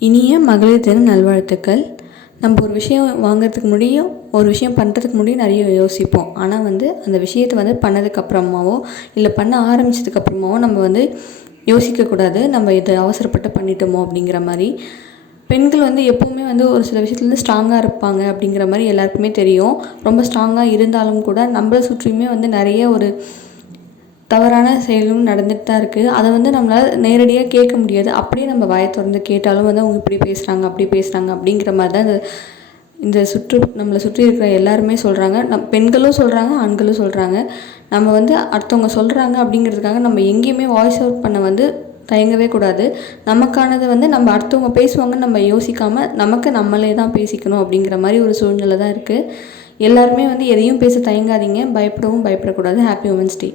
இனிய மகளிர் தின நல்வாழ்த்துக்கள். நம்ம ஒரு விஷயம் வாங்கிறதுக்கு முடியும் ஒரு விஷயம் பண்ணுறதுக்கு முடியும் நிறைய யோசிப்போம். ஆனால் வந்து அந்த விஷயத்த வந்து பண்ணதுக்கு அப்புறமாவோ இல்லை பண்ண ஆரம்பித்ததுக்கப்புறமாவோ நம்ம வந்து யோசிக்கக்கூடாது நம்ம இதை அவசரப்பட்டு பண்ணிட்டோமோ அப்படிங்கிற மாதிரி. பெண்கள் வந்து எப்போவுமே வந்து ஒரு சில விஷயத்துல வந்து ஸ்ட்ராங்காக இருப்பாங்க அப்படிங்கிற மாதிரி எல்லாருக்குமே தெரியும். ரொம்ப ஸ்ட்ராங்காக இருந்தாலும் கூட நம்மளை சுற்றியுமே வந்து நிறைய ஒரு தவறான செயலும் நடந்துட்டு தான் இருக்குது அதை வந்து நம்மளால் நேரடியாக கேட்க முடியாது. அப்படியே நம்ம வாயை திறந்து கேட்டாலும் வந்து அவங்க இப்படி பேசுகிறாங்க அப்படி பேசுகிறாங்க அப்படிங்கிற மாதிரி தான் இந்த இந்த சுற்று நம்மளை சுற்றி இருக்கிற எல்லாருமே சொல்கிறாங்க நம் பெண்களும் சொல்கிறாங்க ஆண்களும் சொல்கிறாங்க நம்ம வந்து அடுத்தவங்க சொல்கிறாங்க அப்படிங்கிறதுக்காக நம்ம எங்கேயுமே வாய்ஸ் அவுட் பண்ண வந்து தயங்கவே கூடாது. நமக்கானதை வந்து நம்ம அடுத்தவங்க பேசுவாங்கன்னு நம்ம யோசிக்காமல் நமக்கு நம்மளே தான் பேசிக்கணும் அப்படிங்கிற மாதிரி ஒரு சூழ்நிலை தான் இருக்குது எல்லாருமே வந்து எதையும் பேச தயங்காதீங்க. பயப்படவும் பயப்படக்கூடாது. Happy women's day